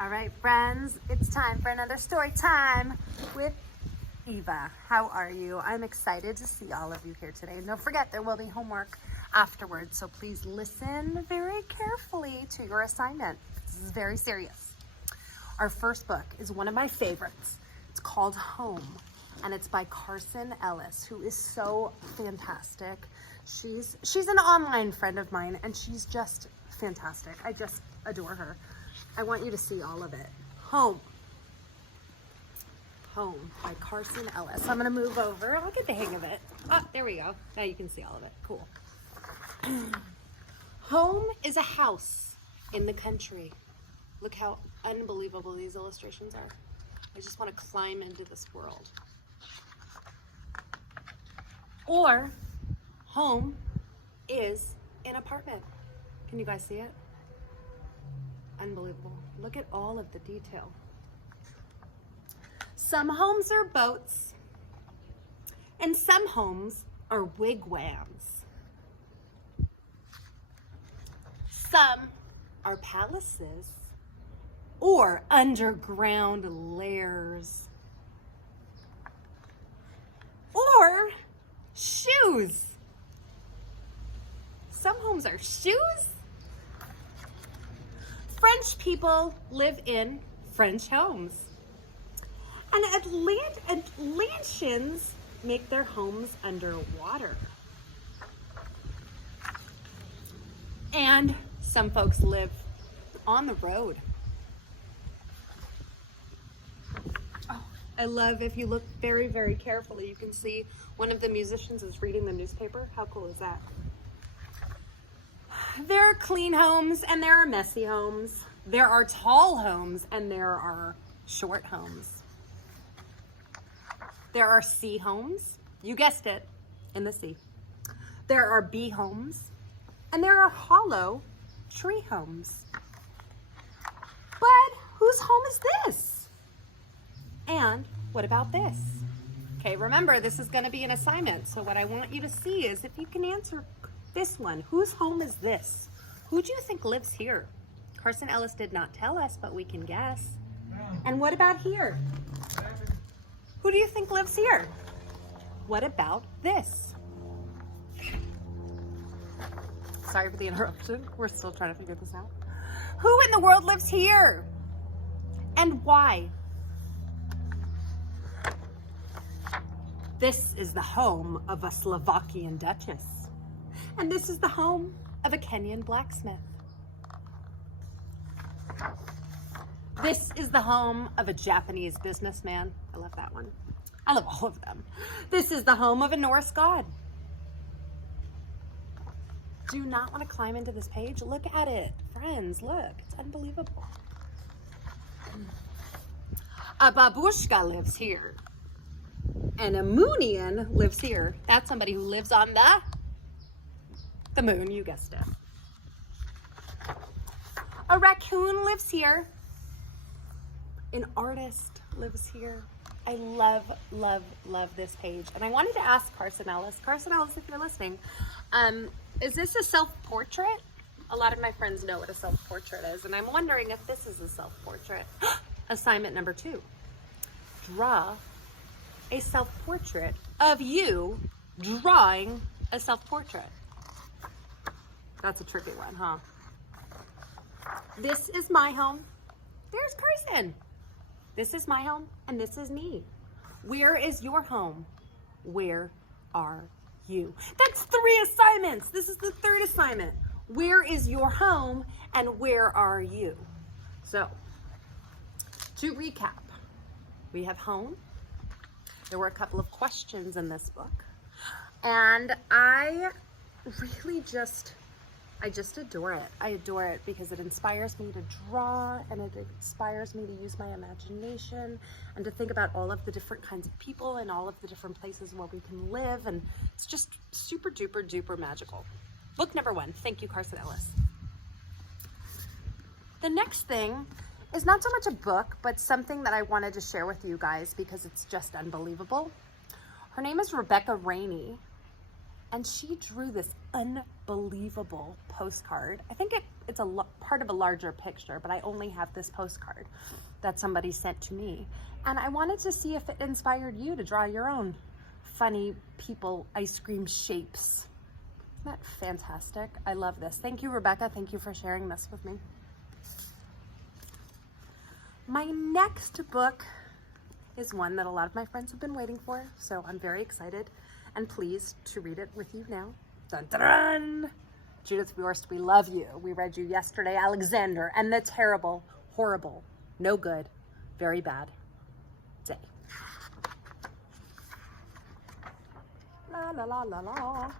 All right, friends, it's time for another story time with Eva. How are you? I'm excited to see all of you here today. And don't forget, there will be homework afterwards, so please listen very carefully to your assignment. This is very serious. Our first book is one of my favorites. It's called Home, and it's by Carson, Ellis, who is so fantastic. She's an online friend of mine, and she's just fantastic. I just adore her. I want you to see all of it. Home by Carson Ellis. I'm gonna move over. I'll get the hang of it. Oh, there we go. Now you can see all of it. Cool. Home is a house in the country. Look how unbelievable these illustrations are. I just want to climb into this world. Or home is an apartment. Can you guys see it? Unbelievable. Look at all of the detail. Some homes are boats, and some homes are wigwams. Some are palaces or underground lairs. Or shoes. Some homes are shoes. French people live in French homes. And Atlanteans make their homes underwater. And some folks live on the road. Oh, I love, if you look very, very carefully, you can see one of the musicians is reading the newspaper. How cool is that? There are clean homes and there are messy homes. There are tall homes and there are short homes. There are sea homes, you guessed it, in the sea. There are bee homes and there are hollow tree homes. But whose home is this? And what about this? Okay, remember, this is going to be an assignment. So what I want you to see is if you can answer this one. Whose home is this? Who do you think lives here? Carson Ellis did not tell us, but we can guess. And what about here? Who do you think lives here? What about this? Sorry for the interruption. We're still trying to figure this out. Who in the world lives here? And why? This is the home of a Slovakian duchess. And this is the home of a Kenyan blacksmith. This is the home of a Japanese businessman. I love that one. I love all of them. This is the home of a Norse god. Do you not want to climb into this page? Look at it. Friends, look. It's unbelievable. A babushka lives here. And a Moonian lives here. That's somebody who lives on the moon, you guessed it. A raccoon lives here. An artist lives here. I love, love, love this page. And I wanted to ask Carson Ellis. Carson Ellis, if you're listening, is this a self-portrait? A lot of my friends know what a self-portrait is, and I'm wondering if this is a self-portrait. Assignment number 2. Draw a self-portrait of you drawing a self-portrait. That's a tricky one, huh? This is my home. There's Carson. This is my home, and this is me. Where is your home? Where are you? That's 3 assignments. This is the 3rd assignment. Where is your home, and where are you? So, to recap, we have home. There were a couple of questions in this book, and I really just adore it. I adore it because it inspires me to draw, and it inspires me to use my imagination and to think about all of the different kinds of people and all of the different places where we can live, and it's just super duper duper magical. Book number 1. Thank you, Carson Ellis. The next thing is not so much a book, but something that I wanted to share with you guys because it's just unbelievable. Her name is Rebecca Rainey, And she drew this unbelievable postcard. I think it's part of a larger picture, but I only have this postcard that somebody sent to me. And I wanted to see if it inspired you to draw your own funny people ice cream shapes. Isn't that fantastic? I love this. Thank you, Rebecca. Thank you for sharing this with me. My next book is one that a lot of my friends have been waiting for, so I'm very excited and pleased to read it with you now. Dun, dun, dun. Judith Bjorst, we love you. We read you yesterday, Alexander and the Terrible, Horrible, No Good, Very Bad Day. La la la la la.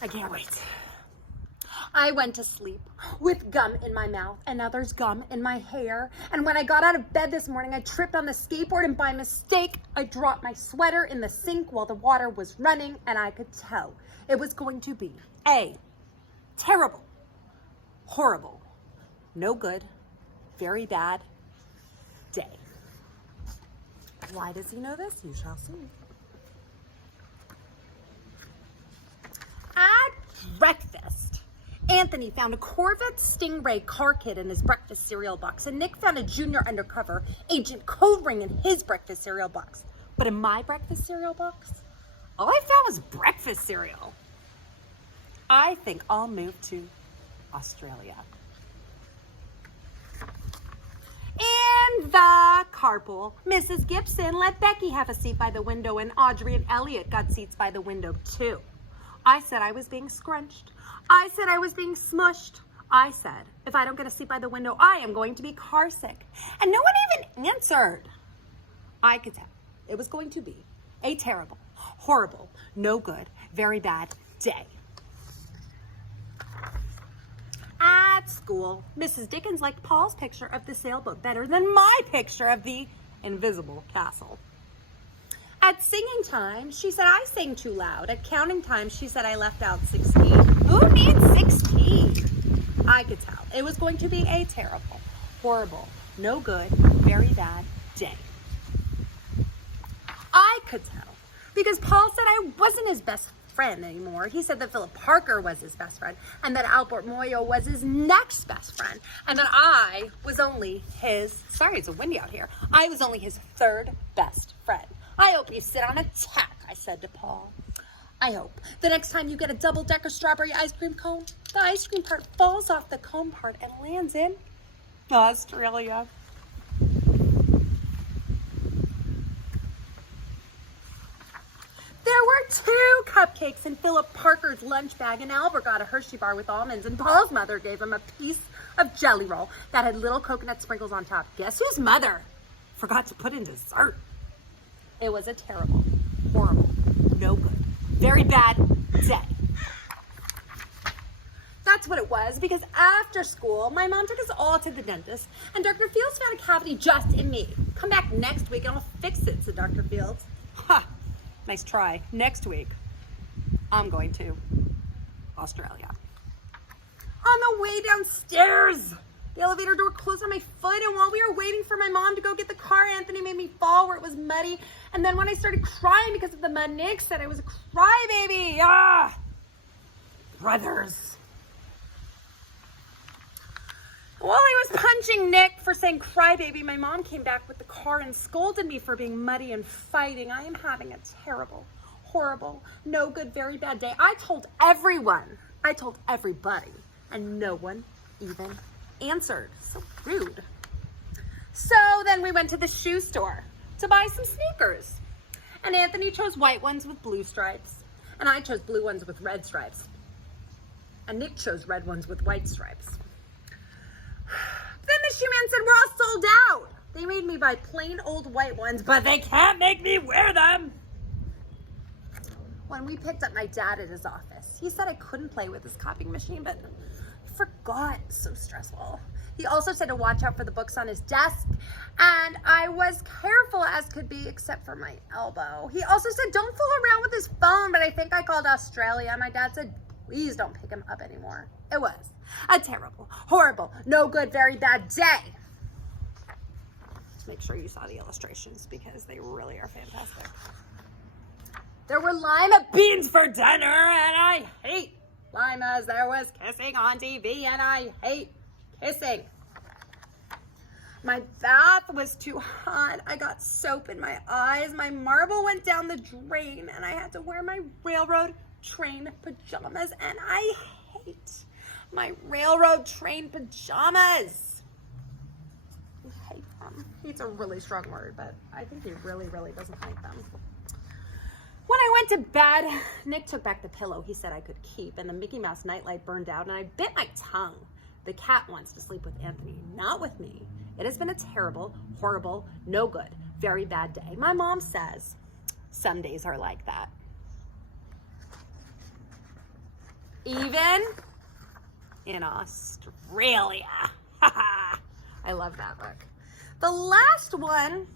I can't wait. I went to sleep with gum in my mouth, and now there's gum in my hair. And when I got out of bed this morning, I tripped on the skateboard, and by mistake, I dropped my sweater in the sink while the water was running, and I could tell it was going to be a terrible, horrible, no good, very bad day. Why does he know this? You shall see. At breakfast, Anthony found a Corvette Stingray car kit in his breakfast cereal box, and Nick found a junior undercover agent code ring in his breakfast cereal box. But in my breakfast cereal box, all I found was breakfast cereal. I think I'll move to Australia. In the carpool, Mrs. Gibson let Becky have a seat by the window, and Audrey and Elliot got seats by the window too. I said I was being scrunched. I said I was being smushed. I said, if I don't get a seat by the window, I am going to be car sick. And no one even answered. I could tell it was going to be a terrible, horrible, no good, very bad day. At school, Mrs. Dickens liked Paul's picture of the sailboat better than my picture of the invisible castle. At singing time, she said I sang too loud. At counting time, she said I left out 16. Who needs 16? I could tell it was going to be a terrible, horrible, no good, very bad day. I could tell because Paul said I wasn't his best friend anymore. He said that Philip Parker was his best friend and that Albert Moyo was his next best friend and that I was only his, sorry, it's windy out here. I was only his third best friend. I hope you sit on a tack, I said to Paul. I hope the next time you get a double-decker strawberry ice cream cone, the ice cream part falls off the cone part and lands in Australia. There were 2 cupcakes in Philip Parker's lunch bag, and Albert got a Hershey bar with almonds, and Paul's mother gave him a piece of jelly roll that had little coconut sprinkles on top. Guess whose mother forgot to put in dessert? It was a terrible, horrible, no good, very bad day. That's what it was, because after school, my mom took us all to the dentist, and Dr. Fields found a cavity just in me. Come back next week and I'll fix it, said Dr. Fields. Ha! Nice try. Next week, I'm going to Australia. On the way downstairs, the elevator door closed on my foot, and while we were waiting for my mom to go get the car, Anthony made me fall where it was muddy. And then when I started crying because of the mud, Nick said I was a crybaby. Ah! Brothers. While I was punching Nick for saying crybaby, my mom came back with the car and scolded me for being muddy and fighting. I am having a terrible, horrible, no good, very bad day. I told everyone. I told everybody. And no one even answered. So rude. So then we went to the shoe store to buy some sneakers. And Anthony chose white ones with blue stripes. And I chose blue ones with red stripes. And Nick chose red ones with white stripes. Then the shoe man said, we're all sold out. They made me buy plain old white ones, but they can't make me wear them. When we picked up my dad at his office, he said I couldn't play with his copying machine, but I forgot. So stressful. He also said to watch out for the books on his desk, and I was careful as could be, except for my elbow. He also said don't fool around with his phone, but I think I called Australia. My dad said, please don't pick him up anymore. It was a terrible, horrible, no good, very bad day. Make sure you saw the illustrations because they really are fantastic. There were lima beans for dinner, and I hate limas. There was kissing on TV, and I hate kissing. My bath was too hot. I got soap in my eyes. My marble went down the drain, and I had to wear my railroad train pajamas, and I hate my railroad train pajamas. I hate them. Hate's a really strong word, but I think he really, really doesn't like them. When I went to bed, Nick took back the pillow he said I could keep, and the Mickey Mouse nightlight burned out, and I bit my tongue. The cat wants to sleep with Anthony, not with me. It has been a terrible, horrible, no good, very bad day. My mom says some days are like that. Even in Australia. I love that book. The last one,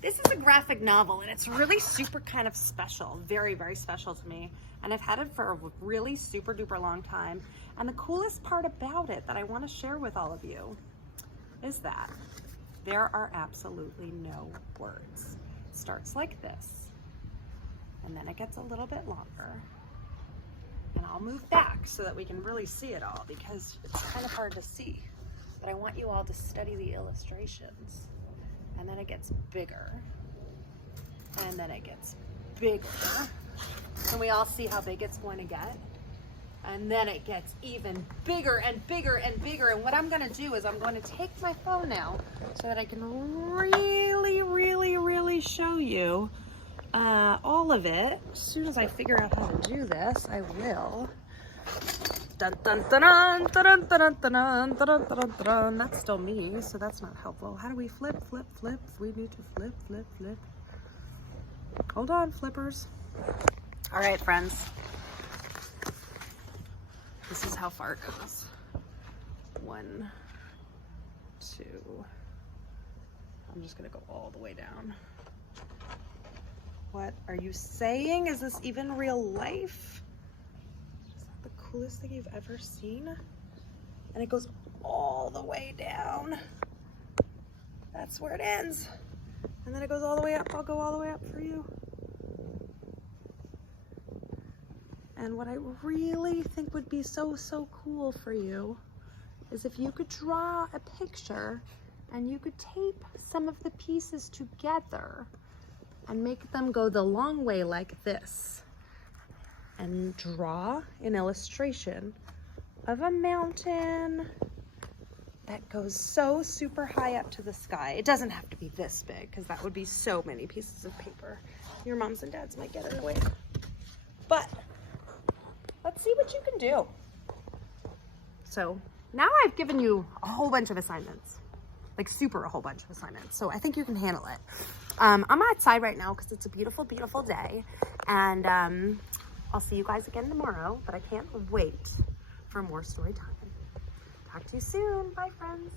this is a graphic novel, and it's really super kind of special, very, very special to me. And I've had it for a really super duper long time. And the coolest part about it that I want to share with all of you is that there are absolutely no words. It starts like this, and then it gets a little bit longer. And I'll move back so that we can really see it all, because it's kind of hard to see. But I want you all to study the illustrations. And then it gets bigger. And then it gets bigger. Can we all see how big it's going to get? And then it gets even bigger and bigger and bigger. And what I'm going to do is I'm going to take my phone now so that I can really, really, really show you all of it. As soon as I figure out how to do this, I will. Dun, dun, dun, dun, dun, dun, dun, dun, dun, dun, dun, dun. That's still me, so that's not helpful. How do we flip, flip, flip? We need to flip, flip, flip. Hold on, flippers. All right, friends. This is how far it goes. 1, 2. I'm just gonna go all the way down. What are you saying? Is this even real life? Is that the coolest thing you've ever seen? And it goes all the way down. That's where it ends. And then it goes all the way up. I'll go all the way up for you. And what I really think would be so, so cool for you is if you could draw a picture and you could tape some of the pieces together and make them go the long way like this, and draw an illustration of a mountain that goes so super high up to the sky. It doesn't have to be this big, because that would be so many pieces of paper. Your moms and dads might get in the way. But let's see what you can do. So now I've given you a whole bunch of assignments, like super a whole bunch of assignments. So I think you can handle it. I'm outside right now because it's a beautiful, beautiful day. And I'll see you guys again tomorrow, but I can't wait for more story time. Talk to you soon. Bye, friends.